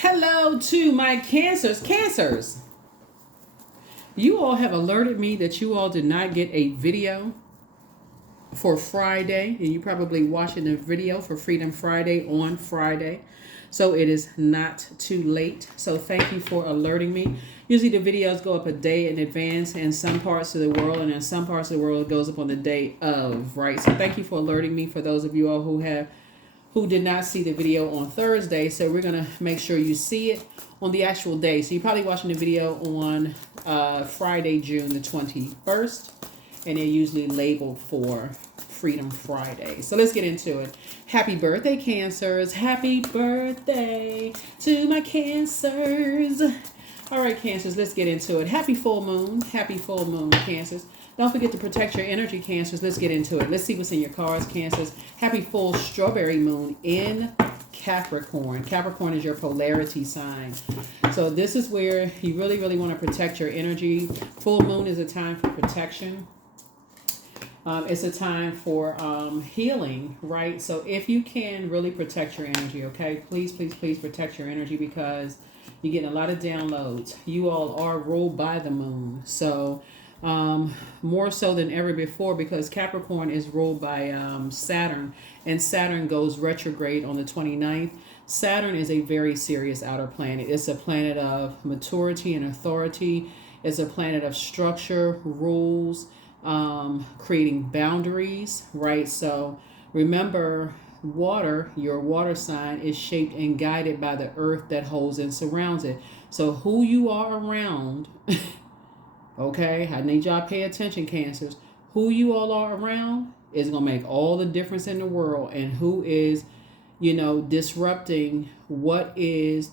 Hello to my cancers. Cancers, you all have alerted me that you all did not get a video for Friday, and you probably watching the video for Freedom Friday on Friday. So it is not too late. So thank you for alerting me. Usually the videos go up a day in advance in some parts of the world, and in some parts of the world it goes up on the day of, right? So thank you for alerting me for those of you all who did not see the video on Thursday. So we're going to make sure you see it on the actual day. So you're probably watching the video on Friday, June the 21st. And they're usually labeled for Freedom Friday. So let's get into it. Happy birthday, Cancers. Happy birthday to my Cancers. All right, Cancers, let's get into it. Happy full moon. Happy full moon, Cancers. Don't forget to protect your energy, Cancers. Let's get into it. Let's see what's in your cards, Cancers. Happy full strawberry moon in Capricorn. Capricorn is your polarity sign. So this is where you really, really want to protect your energy. Full moon is a time for protection. It's a time for healing, right? So if you can really protect your energy, okay? Please, please, please protect your energy because you're getting a lot of downloads. You all are ruled by the moon. So more so than ever before, because Capricorn is ruled by Saturn, and Saturn goes retrograde on the 29th. Saturn is a very serious outer planet. It's a planet of maturity and authority. It's a planet of structure, rules, creating boundaries, right? So remember, water, your water sign, is shaped and guided by the earth that holds and surrounds it. So who you are around okay, I need y'all to pay attention, Cancers. Who you all are around is going to make all the difference in the world, and who is, disrupting what is,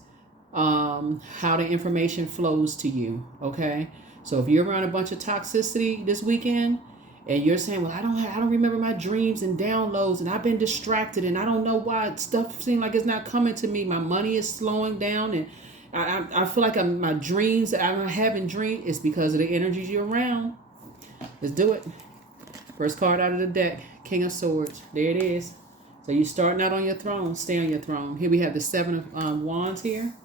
how the information flows to you, okay? So if you're around a bunch of toxicity this weekend, and you're saying, well, I don't remember my dreams and downloads, and I've been distracted, and I don't know why stuff seems like it's not coming to me. My money is slowing down, and I feel like my dreams, I'm having dreams, is because of the energies you're around. Let's do it. First card out of the deck, King of Swords. There it is. So you're starting out on your throne. Stay on your throne. Here we have the Seven of Wands here.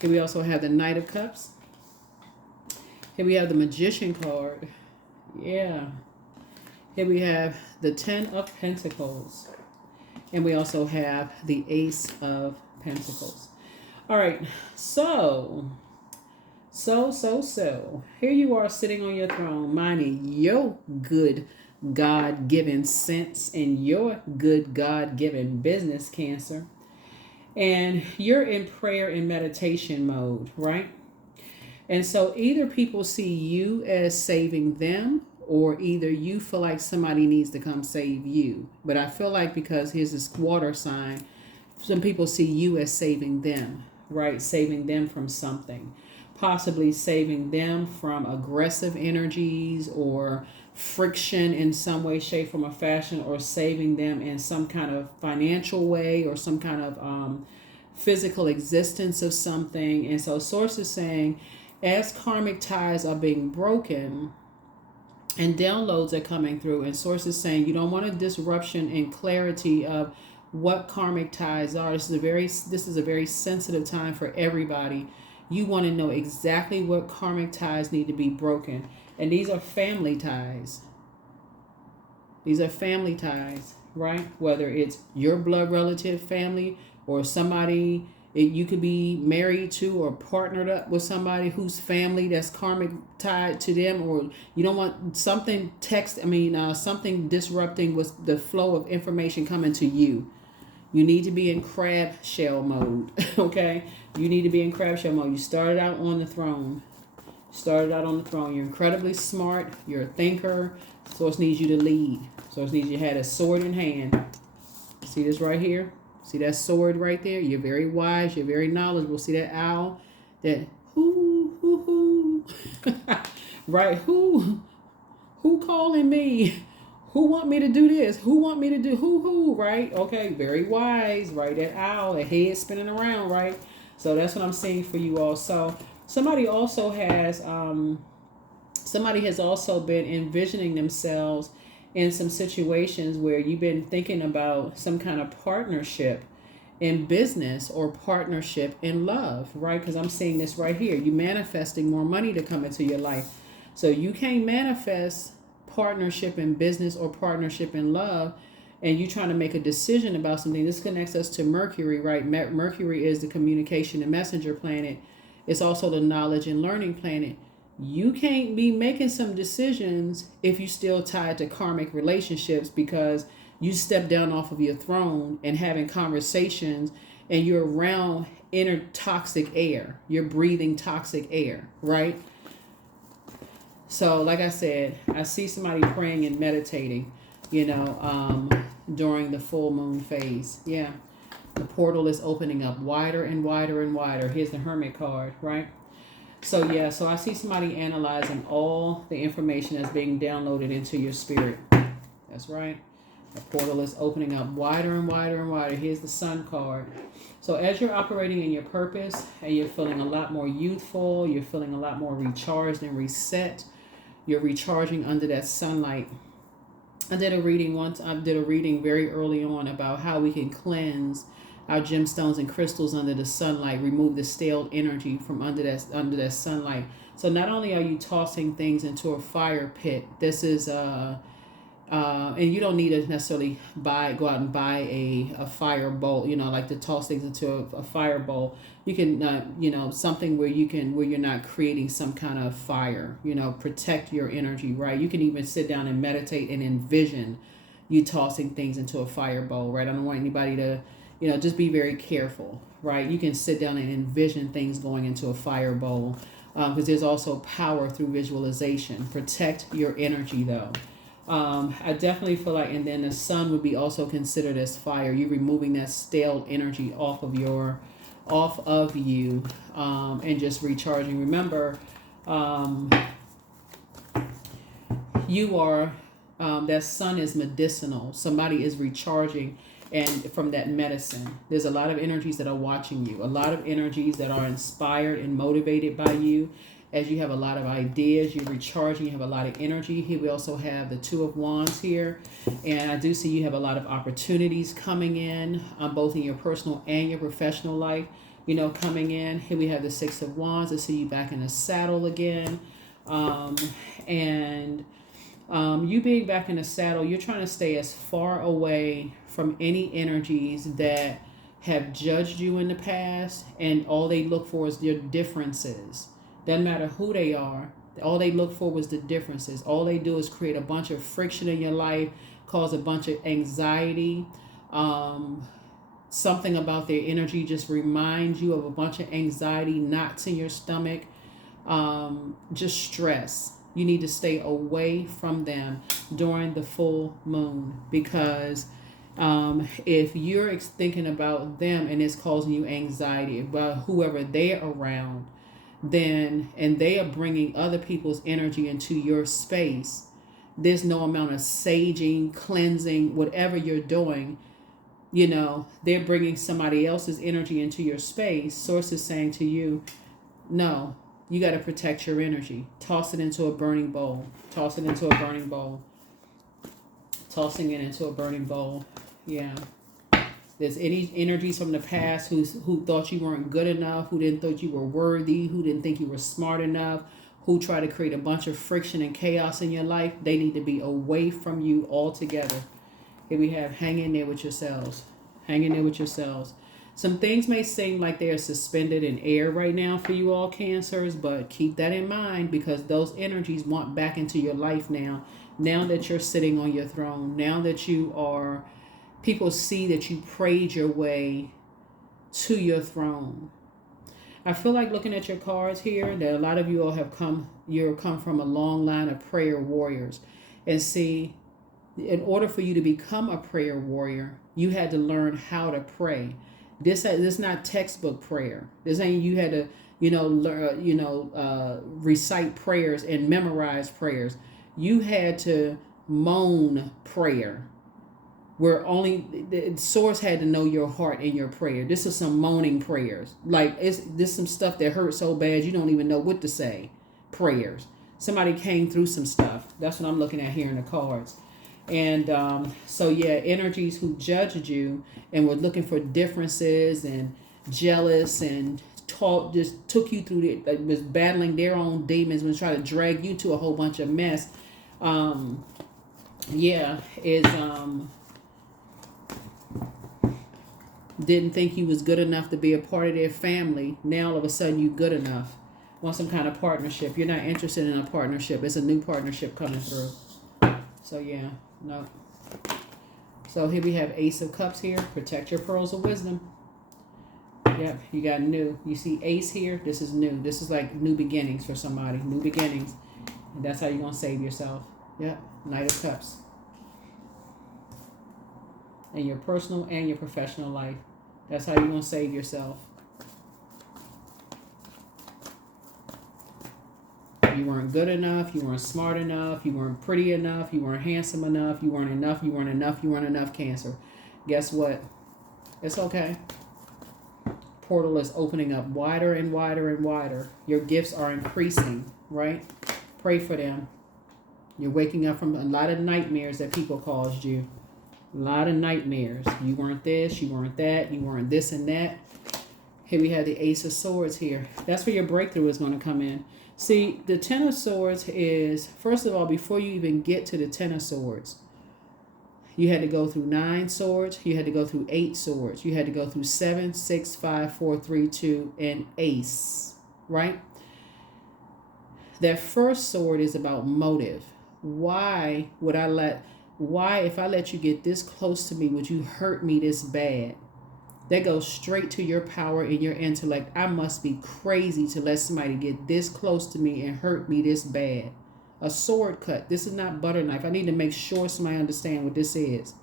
Here we also have the Knight of Cups. Here we have the Magician card. Yeah. Here we have the Ten of Pentacles. And we also have the Ace of Pentacles. All right, so here you are sitting on your throne, minding your good God-given sense and your good God-given business, Cancer. And you're in prayer and meditation mode, right? And so either people see you as saving them, or either you feel like somebody needs to come save you. But I feel like because here's this water sign, some people see you as saving them. Right? Saving them from something, possibly saving them from aggressive energies or friction in some way, shape, form, or fashion, or saving them in some kind of financial way or some kind of physical existence of something. And so Source is saying, as karmic ties are being broken and downloads are coming through, and Source is saying you don't want a disruption in clarity of what karmic ties are. This is a very sensitive time for everybody. You want to know exactly what karmic ties need to be broken. And these are family ties. These are family ties, right? Whether it's your blood relative family or somebody you could be married to or partnered up with somebody whose family that's karmic tied to them, or you don't want something something disrupting with the flow of information coming to you. You need to be in crab shell mode, okay? You need to be in crab shell mode. You started out on the throne. You're incredibly smart. You're a thinker. Source needs you to lead. Source needs you to have a sword in hand. See this right here? See that sword right there? You're very wise. You're very knowledgeable. See that owl? That hoo. Right? Who calling me? Who want me to do this? Who want me to do who, right? Okay, very wise, right? That owl, that head spinning around, right? So that's what I'm seeing for you all. So somebody has also been envisioning themselves in some situations where you've been thinking about some kind of partnership in business or partnership in love, right? Because I'm seeing this right here. You manifesting more money to come into your life. So you can't manifest partnership in business or partnership in love and you trying to make a decision about something. This connects us to Mercury, right? Mercury is the communication and messenger planet. It's also the knowledge and learning planet. You can't be making some decisions if you still tied to karmic relationships because you step down off of your throne and having conversations and you're around inner toxic air. You're breathing toxic air, right? So like I said, I see somebody praying and meditating, during the full moon phase. Yeah. The portal is opening up wider and wider and wider. Here's the Hermit card, right? So yeah, so I see somebody analyzing all the information that's being downloaded into your spirit. That's right. The portal is opening up wider and wider and wider. Here's the Sun card. So as you're operating in your purpose and you're feeling a lot more youthful, you're feeling a lot more recharged and reset, you're recharging under that sunlight. I did a reading very early on about how we can cleanse our gemstones and crystals under the sunlight, remove the stale energy from under that sunlight. So not only are you tossing things into a fire pit, this is and you don't need to necessarily go out and buy a fire bowl, like to toss things into a fire bowl. You can, something where you're not creating some kind of fire, protect your energy, right? You can even sit down and meditate and envision you tossing things into a fire bowl, right? I don't want anybody to, just be very careful, right? You can sit down and envision things going into a fire bowl because there's also power through visualization. Protect your energy though. I definitely feel like, and then the sun would be also considered as fire. You removing that stale energy off of you, and just recharging. Remember, you are, that sun is medicinal. Somebody is recharging and from that medicine. There's a lot of energies that are watching you, a lot of energies that are inspired and motivated by you. As you have a lot of ideas, you're recharging, you have a lot of energy. Here we also have the Two of Wands here. And I do see you have a lot of opportunities coming in, both in your personal and your professional life, coming in. Here we have the Six of Wands. I see you back in the saddle again. You being back in the saddle, you're trying to stay as far away from any energies that have judged you in the past. And all they look for is your differences. Doesn't matter who they are. All they look for was the differences. All they do is create a bunch of friction in your life, cause a bunch of anxiety. Something about their energy just reminds you of a bunch of anxiety, knots in your stomach, just stress. You need to stay away from them during the full moon because if you're thinking about them and it's causing you anxiety about whoever they're around, and they are bringing other people's energy into your space, there's no amount of saging, cleansing, whatever you're doing, they're bringing somebody else's energy into your space. Source is saying to you, no, you got to protect your energy. Toss it into a burning bowl. Tossing it into a burning bowl. Yeah. There's any energies from the past who thought you weren't good enough, who didn't think you were worthy, who didn't think you were smart enough, who tried to create a bunch of friction and chaos in your life. They need to be away from you altogether. Here we have hang in there with yourselves. Hang in there with yourselves. Some things may seem like they are suspended in air right now for you all Cancers, but keep that in mind because those energies want back into your life now. Now that you're sitting on your throne, now that you are... People see that you prayed your way to your throne. I feel like looking at your cards here that a lot of you all have come from a long line of prayer warriors. And see, in order for you to become a prayer warrior, you had to learn how to pray. This is not textbook prayer. This ain't you had to, recite prayers and memorize prayers. You had to moan prayer. Where only the source had to know your heart and your prayer. This is some moaning prayers. Like this some stuff that hurts so bad you don't even know what to say. Prayers. Somebody came through some stuff. That's what I'm looking at here in the cards. And so, yeah, energies who judged you and were looking for differences and jealous and just took you through was battling their own demons, was trying to drag you to a whole bunch of mess. Yeah, is didn't think you was good enough to be a part of their family. Now all of a sudden you good enough. Want some kind of partnership. You're not interested in a partnership. It's a new partnership coming through. So yeah, no. So here we have Ace of Cups here. Protect your pearls of wisdom. Yep, you got new. You see Ace here? This is new. This is like new beginnings for somebody. New beginnings. And that's how you're going to save yourself. Yep, Knight of Cups. In your personal and your professional life. That's how you're going to save yourself. You weren't good enough. You weren't smart enough. You weren't pretty enough. You weren't handsome enough. You weren't enough. You weren't enough. You weren't enough, Cancer. Guess what? It's okay. Portal is opening up wider and wider and wider. Your gifts are increasing, right? Pray for them. You're waking up from a lot of nightmares that people caused you. A lot of nightmares. You weren't this, you weren't that, you weren't this and that. Here we have the Ace of Swords here. That's where your breakthrough is going to come in. See, the Ten of Swords is, first of all, before you even get to the Ten of Swords, you had to go through 9 swords. You had to go through 8 swords. You had to go through 7, 6, 5, 4, 3, 2, and Ace, right? That first sword is about motive. Why, if I let you get this close to me, would you hurt me this bad? That goes straight to your power and your intellect. I must be crazy to let somebody get this close to me and hurt me this bad. A sword cut. This is not butter knife. I need to make sure somebody understand what this is.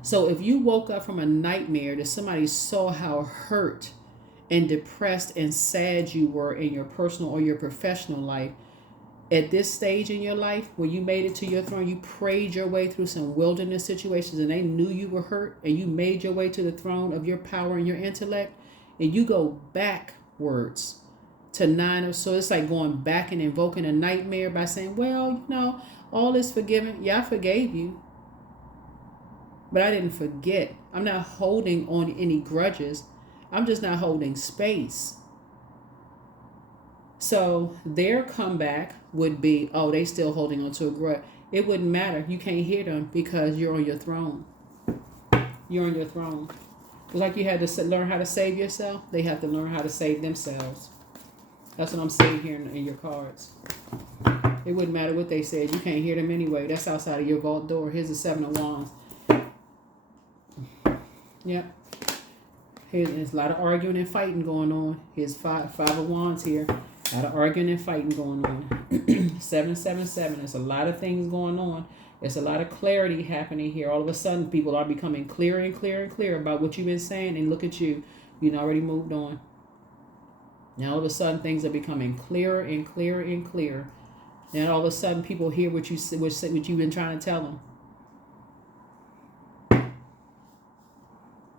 So if you woke up from a nightmare that somebody saw how hurt and depressed and sad you were in your personal or your professional life, at this stage in your life, when you made it to your throne, you prayed your way through some wilderness situations and they knew you were hurt and you made your way to the throne of your power and your intellect, and you go backwards to 9 of Swords. It's like going back and invoking a nightmare by saying, well, all is forgiven. Yeah, I forgave you, but I didn't forget. I'm not holding on any grudges. I'm just not holding space. So their comeback would be, oh, they still holding on to a grudge. It wouldn't matter. You can't hear them because you're on your throne. You're on your throne. It's like you had to learn how to save yourself. They have to learn how to save themselves. That's what I'm saying here in your cards. It wouldn't matter what they said. You can't hear them anyway. That's outside of your vault door. Here's the 7 of Wands. Yep. There's a lot of arguing and fighting going on. Here's 5 of Wands here. A lot of arguing and fighting going on. 777. There's a lot of things going on. There's a lot of clarity happening here. All of a sudden, people are becoming clearer and clearer and clearer about what you've been saying. And look at you. You've already moved on. Now, all of a sudden, things are becoming clearer and clearer and clearer. Now, all of a sudden, people hear what you've been trying to tell them.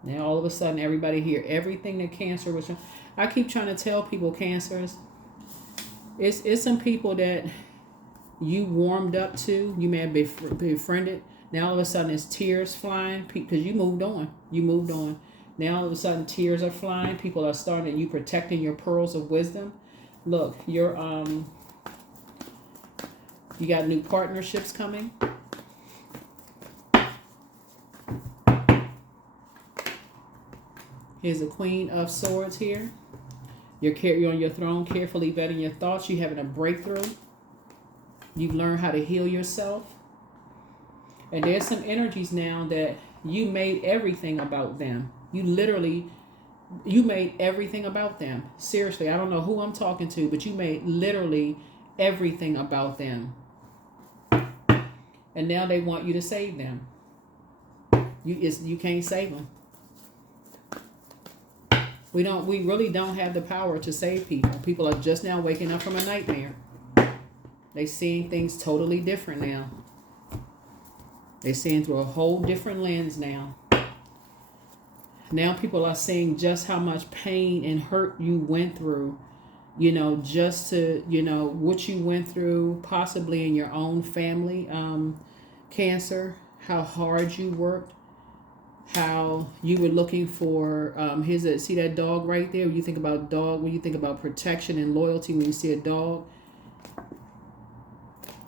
Now, all of a sudden, everybody hear everything that Cancer was. I keep trying to tell people, Cancers, it's some people that you warmed up to. You may have befriended. Now, all of a sudden, it's tears flying because you moved on. You moved on. Now, all of a sudden, tears are flying. People are starting. You protecting your pearls of wisdom. Look, you got new partnerships coming. Here's the Queen of Swords here. You're on your throne, carefully vetting your thoughts. You're having a breakthrough. You've learned how to heal yourself. And there's some energies now that you made everything about them. You made everything about them. Seriously, I don't know who I'm talking to, but you made literally everything about them. And now they want you to save them. You can't save them. We really don't have the power to save people. People are just now waking up from a nightmare. They're seeing things totally different now. They're seeing through a whole different lens now. Now people are seeing just how much pain and hurt you went through, just to, what you went through possibly in your own family. Cancer, how hard you worked, how you were looking for, see that dog right there? When you think about dog, when you think about protection and loyalty, when you see a dog,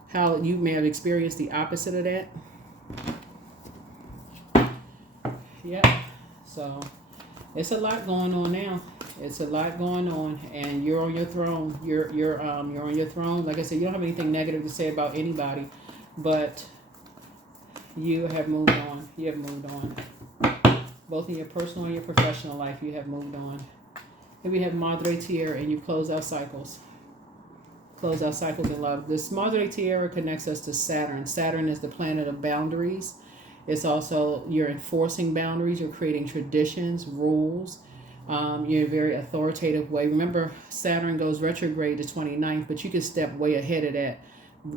how you may have experienced the opposite of that. Yeah. So it's a lot going on now. It's a lot going on, and you're on your throne. You're on your throne. Like I said, you don't have anything negative to say about anybody, but you have moved on. You have moved on. Both in your personal and your professional life, you have moved on. And we have Madre Tierra, and you close out cycles. Close out cycles in love. This Madre Tierra connects us to Saturn. Saturn is the planet of boundaries. It's also, you're enforcing boundaries. You're creating traditions, rules. You're in a very authoritative way. Remember, Saturn goes retrograde the 29th, but you can step way ahead of that.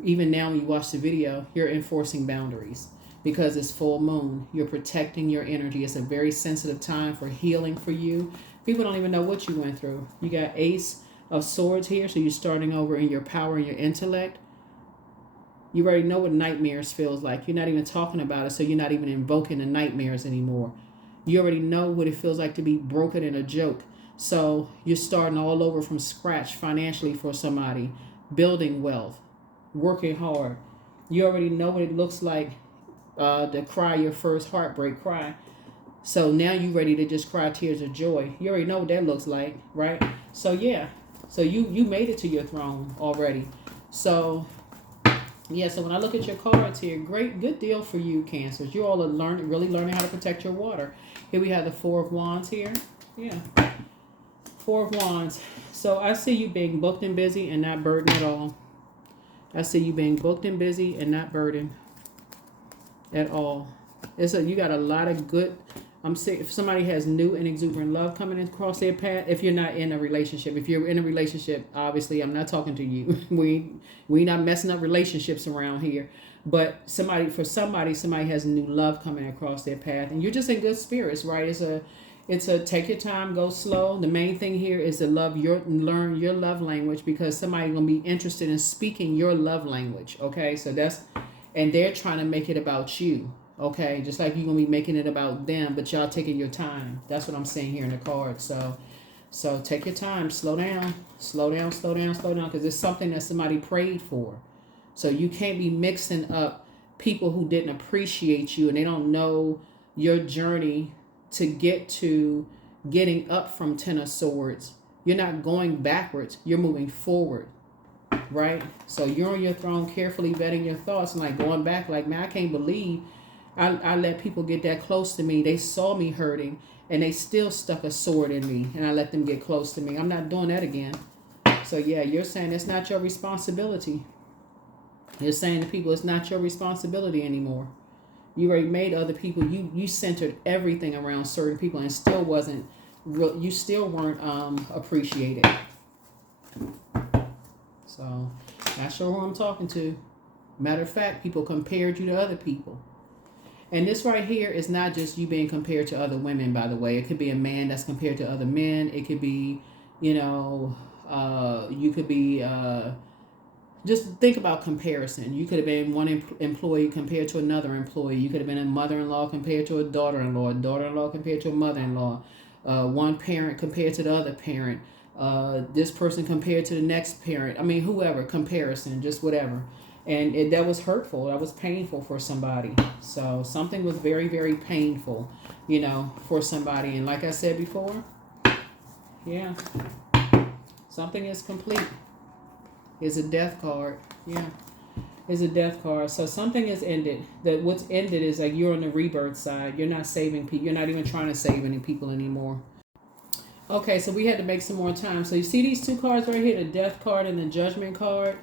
Even now when you watch the video, you're enforcing boundaries because it's full moon. You're protecting your energy. It's a very sensitive time for healing for you. People don't even know what you went through. You got Ace of Swords here, so you're starting over in your power and your intellect. You already know what nightmares feels like. You're not even talking about it, so you're not even invoking the nightmares anymore. You already know what it feels like to be broken in a joke. So you're starting all over from scratch financially for somebody, building wealth, working hard. You already know what it looks like to cry your first heartbreak cry. So now you're ready to just cry tears of joy. You already know what that looks like, right? So yeah, so you made it to your throne already. So yeah, so when I look at your cards here, good deal for you, Cancers. You all are really learning how to protect your water. Here we have the Four of Wands here. Yeah, Four of Wands. So I see you being booked and busy and not burdened at all. I see you being booked and busy and not burdened at all. You got a lot of good. I'm saying if somebody has new and exuberant love coming across their path, if you're not in a relationship, if you're in a relationship, obviously I'm not talking to you. We not messing up relationships around here. But somebody has new love coming across their path, and you're just in good spirits, right? It's a take your time, go slow. The main thing here is to learn your love language, because somebody's gonna be interested in speaking your love language. Okay, so and they're trying to make it about you. Okay, just like you're going to be making it about them, but y'all taking your time. That's what I'm saying here in the card. So take your time. Slow down, because it's something that somebody prayed for. So you can't be mixing up people who didn't appreciate you and they don't know your journey to get to getting up from Ten of Swords. You're not going backwards. You're moving forward, right? So you're on your throne carefully vetting your thoughts and like going back like, man, I can't believe I let people get that close to me. They saw me hurting and they still stuck a sword in me and I let them get close to me. I'm not doing that again. So yeah, you're saying it's not your responsibility. You're saying to people it's not your responsibility anymore. You already made other people, you centered everything around certain people and still you still weren't appreciated. So not sure who I'm talking to. Matter of fact, people compared you to other people. And this right here is not just you being compared to other women, by the way. It could be a man that's compared to other men. It could be, you could be, just think about comparison. You could have been one employee compared to another employee. You could have been a mother-in-law compared to a daughter-in-law, compared to a mother-in-law, one parent compared to the other parent, this person compared to the next parent. I mean, whoever, comparison, just whatever. And that was hurtful. That was painful for somebody. So something was very, very painful, for somebody. And like I said before, yeah, something is complete. It's a death card. Yeah, it's a death card. So something is ended. That what's ended is like you're on the rebirth side. You're not saving people. You're not even trying to save any people anymore. Okay, so we had to make some more time. So you see these two cards right here, the death card and the judgment card.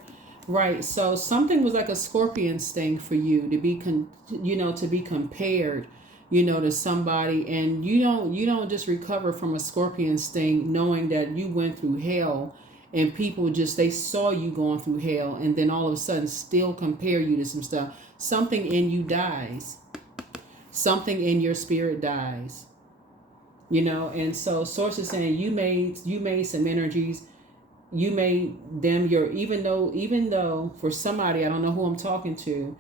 Right, so something was like a scorpion sting for you to be, to be compared, to somebody, and you don't just recover from a scorpion sting knowing that you went through hell, and people they saw you going through hell, and then all of a sudden still compare you to some stuff. Something in you dies, something in your spirit dies, and so source is saying you made some energies. You made them even though for somebody, I don't know who I'm talking to,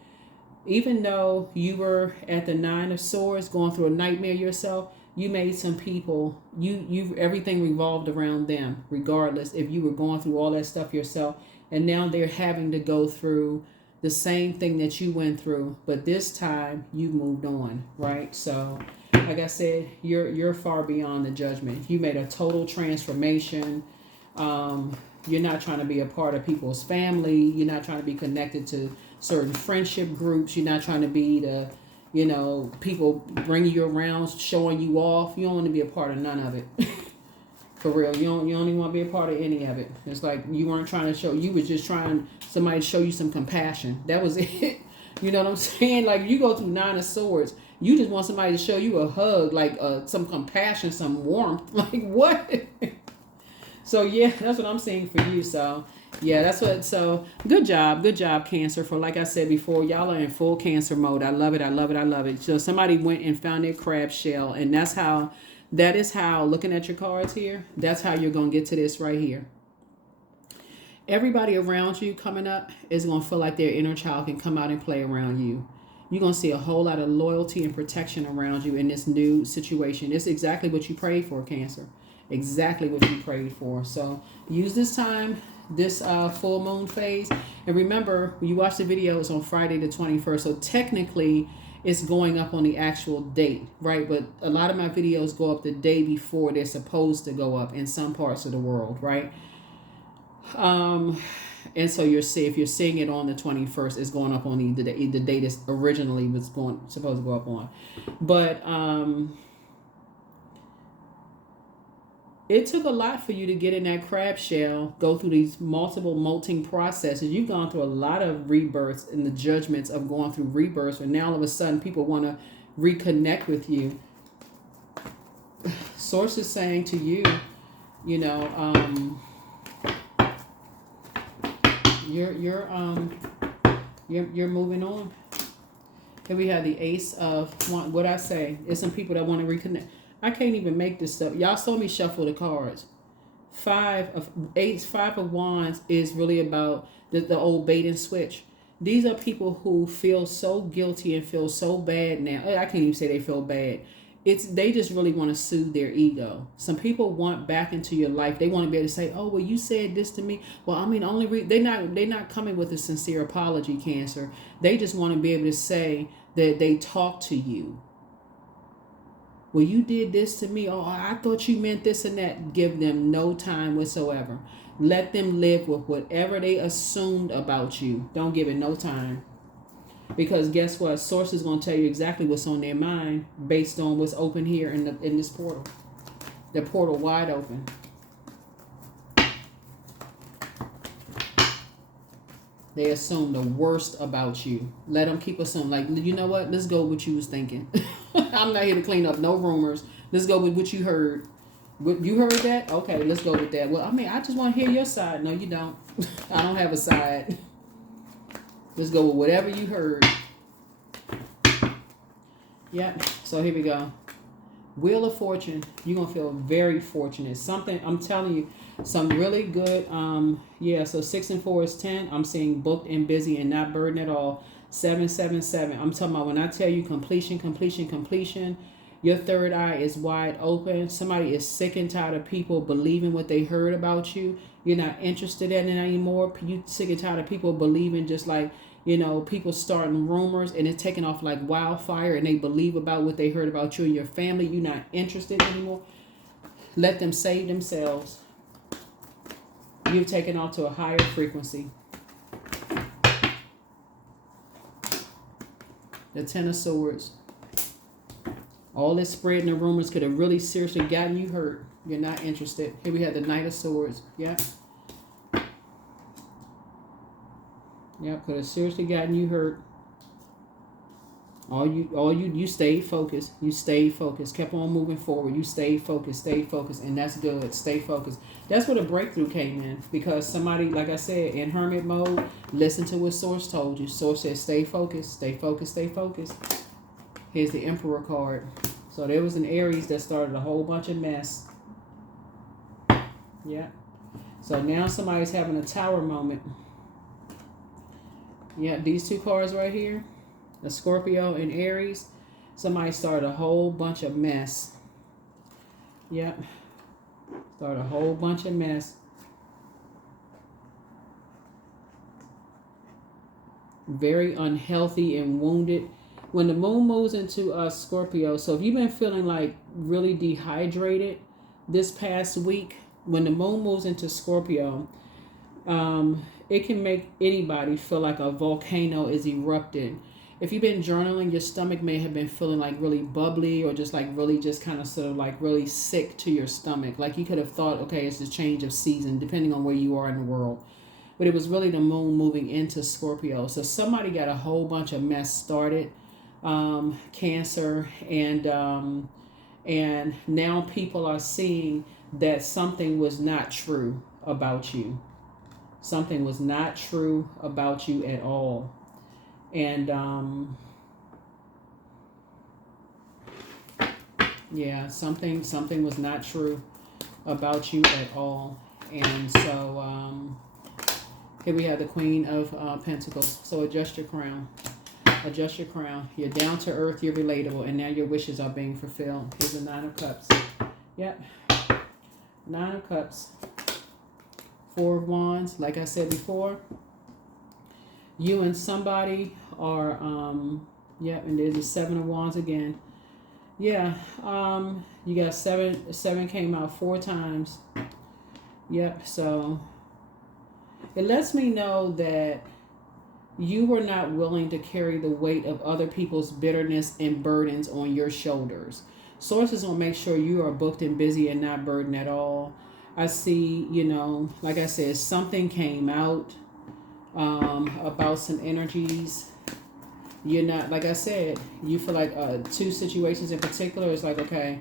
even though you were at the Nine of Swords going through a nightmare yourself, you made some people, you everything revolved around them, regardless if you were going through all that stuff yourself. And now they're having to go through the same thing that you went through, but this time you moved on, right? So like I said, you're far beyond the judgment. You made a total transformation. You're not trying to be a part of people's family. You're not trying to be connected to certain friendship groups. You're not trying to be the, people bringing you around, showing you off. You don't want to be a part of none of it. For real. You don't even want to be a part of any of it. It's like you weren't trying to show, you was just trying somebody to show you some compassion. That was it. You know what I'm saying? Like you go through Nine of Swords. You just want somebody to show you a hug, like some compassion, some warmth. Like what? So yeah, that's what I'm seeing for you. So yeah, that's what. So good job, Cancer. For like I said before, y'all are in full Cancer mode. I love it. I love it. I love it. So somebody went and found their crab shell, and that is how. Looking at your cards here, that's how you're gonna get to this right here. Everybody around you coming up is gonna feel like their inner child can come out and play around you. You're going to see a whole lot of loyalty and protection around you in this new situation. It's exactly what you prayed for, Cancer. Exactly what you prayed for. So use this time, this full moon phase. And remember, when you watch the video, it's on Friday the 21st. So technically, it's going up on the actual date, right? But a lot of my videos go up the day before they're supposed to go up in some parts of the world, right? And so if you're seeing it on the 21st, it's going up on the date it originally was supposed to go up on. But it took a lot for you to get in that crab shell, go through these multiple molting processes. You've gone through a lot of rebirths and the judgments of going through rebirths, and now all of a sudden people want to reconnect with you. Source is saying to you, you're moving on. Here we have the Ace of Wands. What I say? It's some people that want to reconnect. I can't even make this stuff. Y'all saw me shuffle the cards. Five of Wands is really about the old bait and switch. These are people who feel so guilty and feel so bad now. I can't even say they feel bad. They just really want to soothe their ego. Some people want back into your life. They want to be able to say, "Oh, well, you said this to me." Well, I mean, they're not coming with a sincere apology, Cancer. They just want to be able to say that they talked to you. Well, you did this to me. Oh, I thought you meant this and that. Give them no time whatsoever. Let them live with whatever they assumed about you. Don't give it no time. Because guess what? Source is going to tell you exactly what's on their mind based on what's open here in this portal. The portal wide open. They assume the worst about you. Let them keep assuming. Like, you know what? Let's go with what you was thinking. I'm not here to clean up no rumors. Let's go with what you heard. What, you heard that? Okay, let's go with that. Well, I mean, I just want to hear your side. No, you don't. I don't have a side. Let's go with whatever you heard. Yep. So here we go. Wheel of Fortune. You're going to feel very fortunate. Something, I'm telling you, some really good, so 6 and 4 is 10. I'm seeing booked and busy and not burdened at all. 777. I'm talking about when I tell you completion. Your third eye is wide open. Somebody is sick and tired of people believing what they heard about you. You're not interested in it anymore. You sick and tired of people believing just like, people starting rumors and it's taking off like wildfire and they believe about what they heard about you and your family. You're not interested anymore. Let them save themselves. You've taken off to a higher frequency. The Ten of Swords. All this spreading the rumors could have really seriously gotten you hurt. You're not interested. Here we have the Knight of Swords. Yeah. Yeah, could have seriously gotten you hurt. You stayed focused. You stayed focused. Kept on moving forward. You stayed focused, and that's good. Stay focused. That's where the breakthrough came in. Because somebody, like I said, in hermit mode, listen to what Source told you. Source said, stay focused, stay focused, stay focused. Here's the Emperor card. So there was an Aries that started a whole bunch of mess. Yeah. So now somebody's having a tower moment. Yeah, these two cards right here. a Scorpio and Aries, somebody started a whole bunch of mess. Yep. Started a whole bunch of mess. Very unhealthy and wounded. When the moon moves into Scorpio, so if you've been feeling like really dehydrated this past week, when the moon moves into Scorpio, it can make anybody feel like a volcano is erupting. If you've been journaling, your stomach may have been feeling like really bubbly, or just like really just kind of sort of like really sick to your stomach. Like you could have thought, okay, it's a change of season, depending on where you are in the world. But it was really the moon moving into Scorpio. So somebody got a whole bunch of mess started, Cancer, and now people are seeing that something was not true about you. Something was not true about you at all. And yeah, something was not true about you at all. And so here we have the Queen of Pentacles. So adjust your crown. Adjust your crown. You're down to earth, you're relatable, and now your wishes are being fulfilled. Here's the Nine of Cups. Yep. Nine of Cups. Four of Wands. Like I said before, you and somebody are, yep, and there's the Seven of Wands again. Yeah, you got seven came out 4 times. Yep, so it lets me know that you were not willing to carry the weight of other people's bitterness and burdens on your shoulders. Sources will make sure you are booked and busy and not burdened at all. I see, you know, like I said, something came out about some energies. You're not, like I said, you feel like 2 situations in particular. It's like, okay,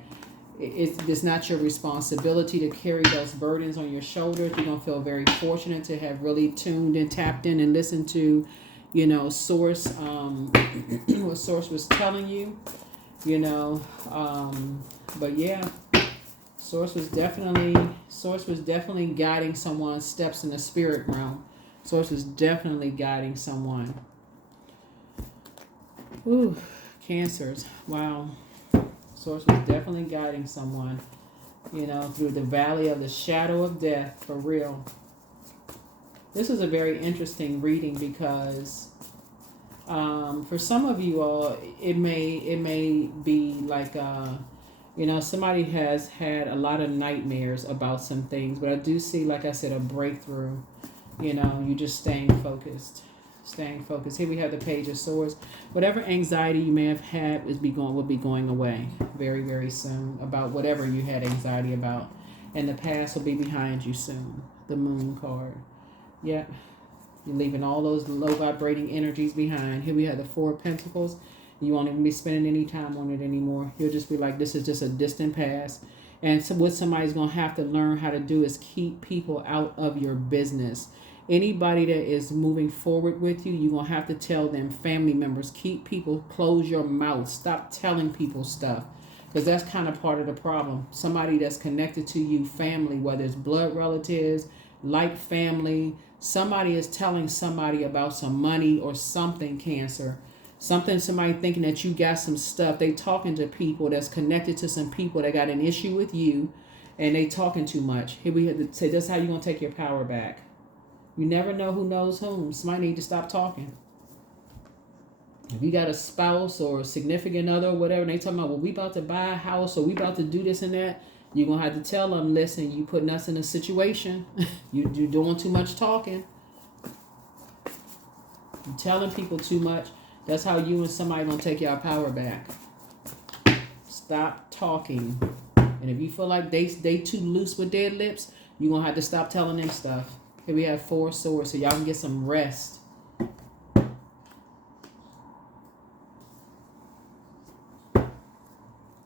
it's not your responsibility to carry those burdens on your shoulders. You're going to feel very fortunate to have really tuned and tapped in and listened to, you know, Source, what Source was telling you, you know. But yeah, Source was definitely guiding someone's steps in the spirit realm. Source is definitely guiding someone. Ooh, Cancers. Wow. Source was definitely guiding someone, you know, through the valley of the shadow of death, for real. This is a very interesting reading because for some of you all, it may be like, you know, somebody has had a lot of nightmares about some things, but I do see, like I said, a breakthrough. You know, you just staying focused. Staying focused. Here we have the Page of Swords. Whatever anxiety you may have had will be going away very, very soon, about whatever you had anxiety about. And the past will be behind you soon. The Moon card. Yep. You're leaving all those low vibrating energies behind. Here we have the Four of Pentacles. You won't even be spending any time on it anymore. You'll just be like, this is just a distant past. And so what somebody's going to have to learn how to do is keep people out of your business. Anybody that is moving forward with you, you're going to have to tell them, family members, keep people, close your mouth. Stop telling people stuff. Because that's kind of part of the problem. Somebody that's connected to you, family, whether it's blood relatives, like family, somebody is telling somebody about some money or something, Cancer. Somebody thinking that you got some stuff. They talking to people that's connected to some people that got an issue with you, and they talking too much. Here we have to say, that's how you're going to take your power back. You never know who knows whom. Somebody need to stop talking. If you got a spouse or a significant other or whatever, and they talking about, well, we about to buy a house or we about to do this and that, you're going to have to tell them, listen, you putting us in a situation. You're doing too much talking. You're telling people too much. That's how you and somebody going to take your power back. Stop talking. And if you feel like they too loose with their lips, you're going to have to stop telling them stuff. Here we have Four Swords, so y'all can get some rest.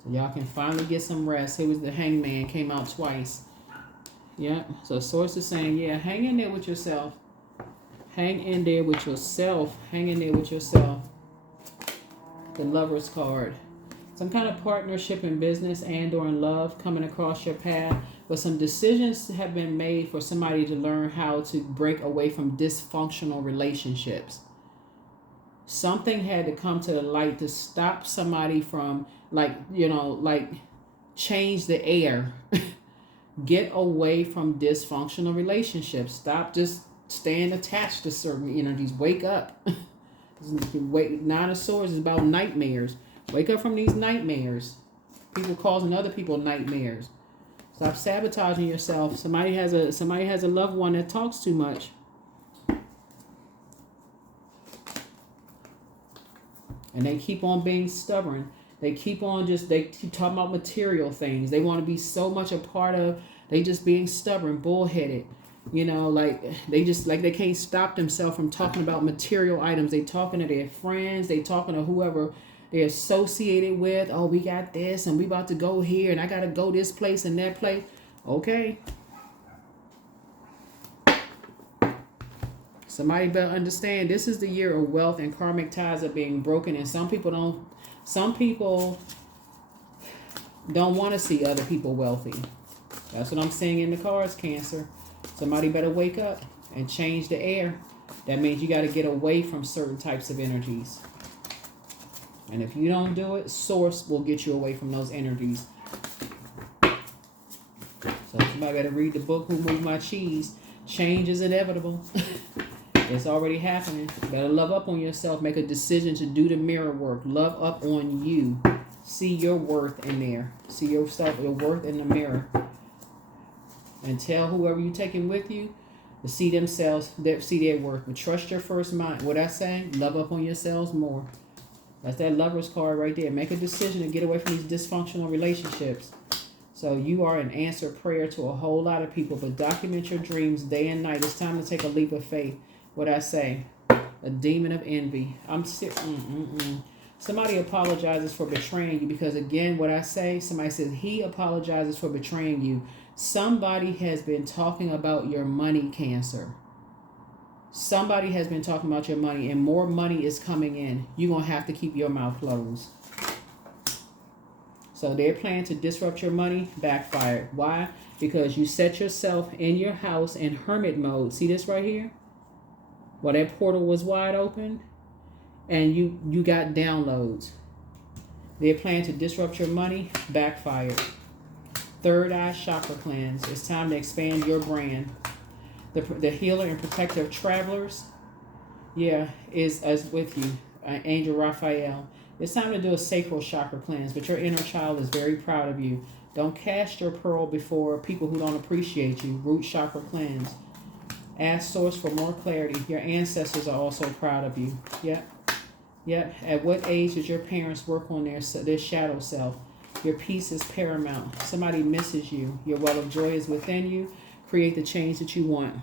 So y'all can finally get some rest. Here was the Hangman, came out twice. Yep. So Source is saying, yeah, hang in there with yourself. Hang in there with yourself. Hang in there with yourself. The Lover's card. Some kind of partnership in business and or in love coming across your path. But some decisions have been made for somebody to learn how to break away from dysfunctional relationships. Something had to come to the light to stop somebody from, like, like, change the air. Get away from dysfunctional relationships. Stop just staying attached to certain energies. Wake up. Nine of Swords is about nightmares. Wake up from these nightmares. People causing other people nightmares. Stop sabotaging yourself. Somebody has a loved one that talks too much. And they keep on being stubborn. They keep talking about material things. They want to be so much a part of, they just being stubborn, bullheaded. Like they can't stop themselves from talking about material items. They talking to their friends. They talking to whoever they're associated with. Oh, we got this and we about to go here and I got to go this place and that place. Okay. Somebody better understand this is the year of wealth and karmic ties are being broken, and some people don't want to see other people wealthy. That's what I'm seeing in the cards, Cancer. Somebody better wake up and change the air. That means you got to get away from certain types of energies. And if you don't do it, Source will get you away from those energies. So somebody better read the book, Who Moved My Cheese? Change is inevitable. It's already happening. You better love up on yourself. Make a decision to do the mirror work. Love up on you. See your worth in there. See yourself, your worth in the mirror. And tell whoever you're taking with you to see themselves, see their worth. But trust your first mind. What I say? Love up on yourselves more. That's that Lover's card right there. Make a decision to get away from these dysfunctional relationships. So you are an answered prayer to a whole lot of people. But document your dreams day and night. It's time to take a leap of faith. What I say? A demon of envy. Somebody apologizes for betraying you, because again, what I say, somebody says he apologizes for betraying you. Somebody has been talking about your money, Cancer. Somebody has been talking about your money, and more money is coming in. You're going to have to keep your mouth closed. So their plan to disrupt your money backfired. Why? Because you set yourself in your house in hermit mode. See this right here? Well, that portal was wide open and you got downloads. Their plan to disrupt your money backfired. Third eye chakra cleanse. It's time to expand your brand. The healer and protector of travelers, is with you. Angel Raphael. It's time to do a sacral chakra cleanse, but your inner child is very proud of you. Don't cast your pearl before people who don't appreciate you. Root chakra cleanse. Ask Source for more clarity. Your ancestors are also proud of you. Yep. At what age did your parents work on their shadow self? Your peace is paramount. Somebody misses you. Your well of joy is within you. Create the change that you want.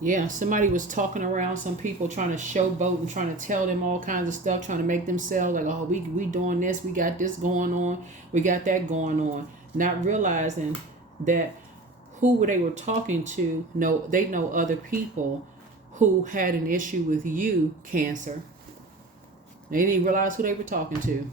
Yeah, somebody was talking around some people, trying to showboat and trying to tell them all kinds of stuff, trying to make them sell like, oh, we doing this, we got this going on, we got that going on. Not realizing that who they were talking to, they know other people who had an issue with you, Cancer. They didn't even realize who they were talking to.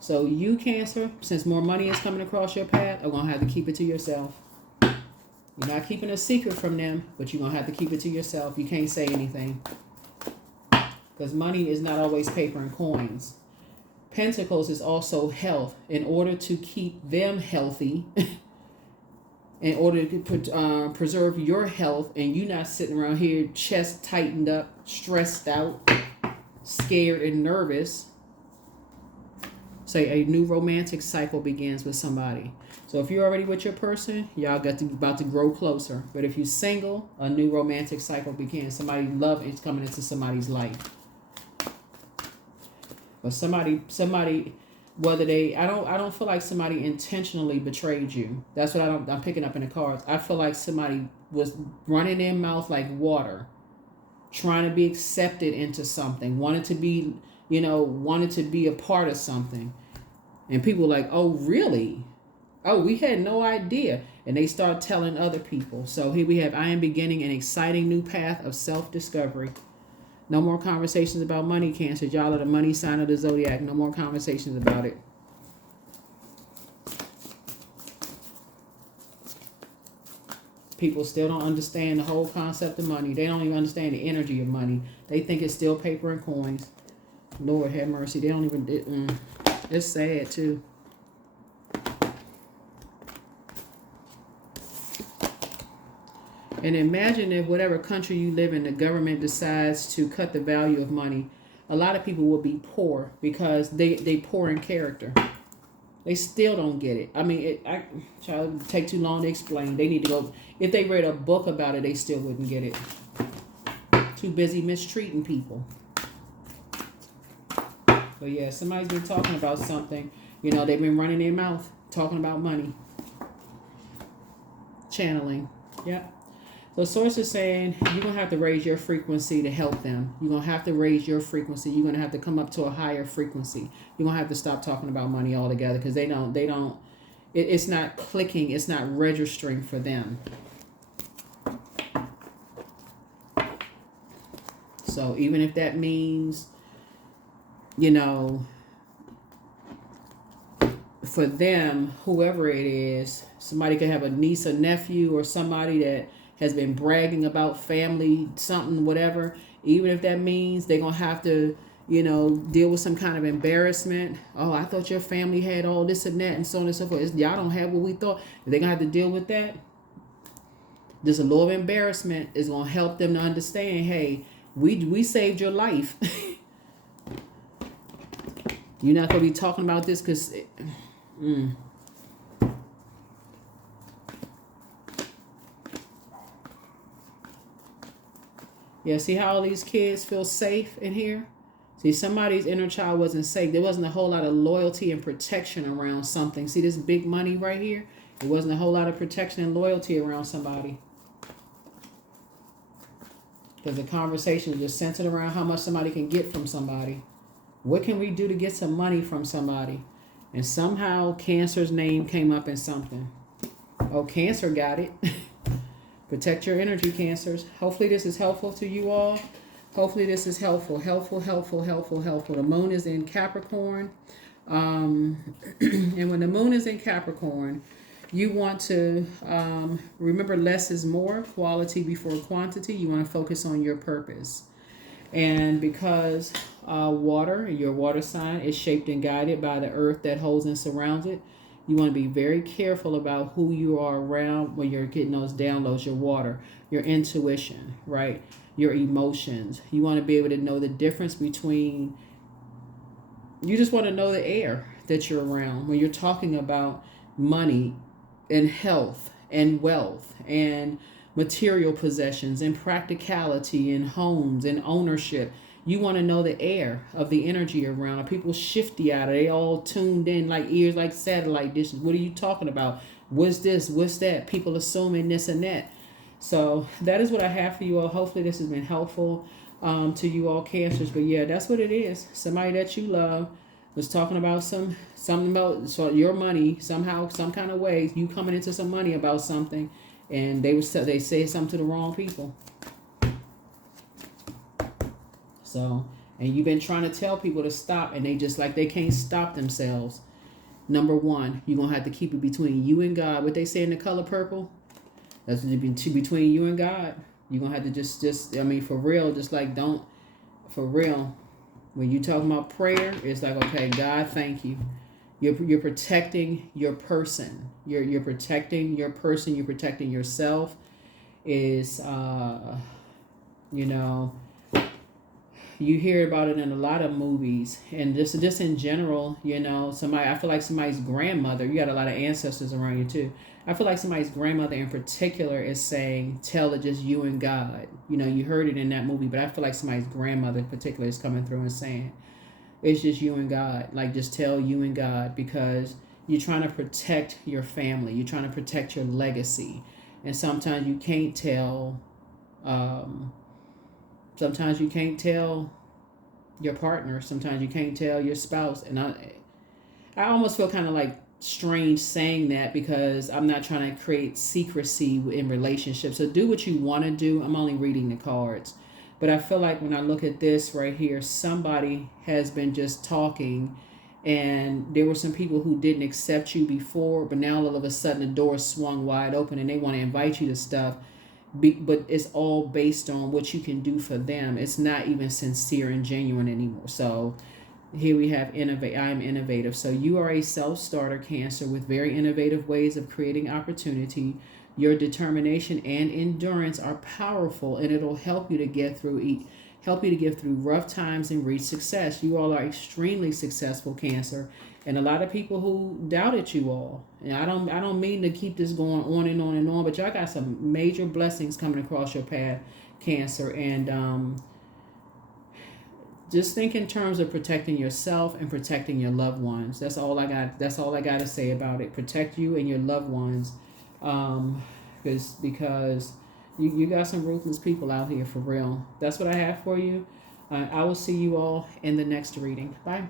So you, Cancer, since more money is coming across your path, are going to have to keep it to yourself. You're not keeping a secret from them, but you're going to have to keep it to yourself. You can't say anything. Because money is not always paper and coins. Pentacles is also health. In order to keep them healthy, in order to preserve your health, and you not sitting around here chest tightened up, stressed out, scared and nervous. Say a new romantic cycle begins with somebody. So if you're already with your person, y'all about to grow closer. But if you're single, a new romantic cycle begins. Somebody love is coming into somebody's life. But somebody, whether I don't feel like somebody intentionally betrayed you. That's what I'm picking up in the cards. I feel like somebody was running their mouth like water, trying to be accepted into something, wanted to be a part of something. And people were like, oh, really? Oh, we had no idea. And they start telling other people. So here we have, I am beginning an exciting new path of self-discovery. No more conversations about money, Cancer. Y'all are the money sign of the Zodiac. No more conversations about it. People still don't understand the whole concept of money. They don't even understand the energy of money. They think it's still paper and coins. Lord have mercy. They don't even... It's sad, too. And imagine if whatever country you live in, the government decides to cut the value of money. A lot of people will be poor because they poor in character. They still don't get it. I mean, I try to take too long to explain. They need to go. If they read a book about it, they still wouldn't get it. Too busy mistreating people. But yeah, somebody's been talking about something. You know, they've been running their mouth, talking about money. Channeling. Yep. So Source is saying you're going to have to raise your frequency to help them. You're going to have to raise your frequency. You're going to have to come up to a higher frequency. You're going to have to stop talking about money altogether because it's not clicking. It's not registering for them. So even if that means, you know, for them, whoever it is, somebody could have a niece or nephew or somebody that has been bragging about family, something, whatever, even if that means they're going to have to, you know, deal with some kind of embarrassment. Oh, I thought your family had all this and that and so on and so forth. Y'all don't have what we thought. They're going to have to deal with that. Just a little embarrassment is going to help them to understand, hey, we saved your life. You're not going to be talking about this because... Yeah, see how all these kids feel safe in here? See, somebody's inner child wasn't safe. There wasn't a whole lot of loyalty and protection around something. See this big money right here? There wasn't a whole lot of protection and loyalty around somebody. Because the conversation is just centered around how much somebody can get from somebody. What can we do to get some money from somebody? And somehow Cancer's name came up in something. Oh, Cancer got it. Protect your energy, Cancers. Hopefully this is helpful to you all. Hopefully this is helpful. Helpful. The moon is in Capricorn. And when the moon is in Capricorn, you want to remember less is more, quality before quantity. You want to focus on your purpose. And because water, your water sign, is shaped and guided by the earth that holds and surrounds it, you want to be very careful about who you are around when you're getting those downloads, your water, your intuition, right? Your emotions. You want to be able to know the difference between, you just want to know the air that you're around when you're talking about money and health and wealth and material possessions and practicality and homes and ownership. You want to know the air of the energy around. Are people shifty out? Are they all tuned in like ears, like satellite dishes? What are you talking about? What's this? What's that? People assuming this and that. So that is what I have for you all. Hopefully this has been helpful to you all, Cancers. But yeah, that's what it is. Somebody that you love was talking about something about your money somehow, some kind of way. You coming into some money about something, and they say something to the wrong people. So, and you've been trying to tell people to stop, and they just they can't stop themselves. Number one, you're going to have to keep it between you and God. What they say in The Color Purple, that's between you and God. You're going to have to just, I mean, for real, for real. When you talking about prayer, it's like, okay, God, thank you. You're protecting your person. You're protecting your person. You're protecting yourself. Is, you hear about it in a lot of movies, and just in general, I feel like somebody's grandmother, you got a lot of ancestors around you too. I feel like somebody's grandmother in particular is saying, tell it just you and God. You heard it in that movie, but I feel like somebody's grandmother in particular is coming through and saying, it's just you and God. Like, just tell you and God, because you're trying to protect your family. You're trying to protect your legacy. And sometimes you can't tell, sometimes you can't tell your partner. Sometimes you can't tell your spouse. And I almost feel kind of like strange saying that, because I'm not trying to create secrecy in relationships. So do what you want to do. I'm only reading the cards. But I feel like when I look at this right here, somebody has been just talking and there were some people who didn't accept you before, but now all of a sudden the door swung wide open and they want to invite you to stuff. But it's all based on what you can do for them. It's not even sincere and genuine anymore. So here we have innovate. I'm innovative. So you are a self-starter, Cancer, with very innovative ways of creating opportunity. Your determination and endurance are powerful, and it'll help you to get through rough times and reach success. You all are extremely successful, Cancer, and a lot of people who doubted you all. And I don't mean to keep this going on and on and on, but y'all got some major blessings coming across your path, Cancer, and just think in terms of protecting yourself and protecting your loved ones. That's all I got. That's all I got to say about it. Protect you and your loved ones, because you got some ruthless people out here for real. That's what I have for you. I will see you all in the next reading. Bye.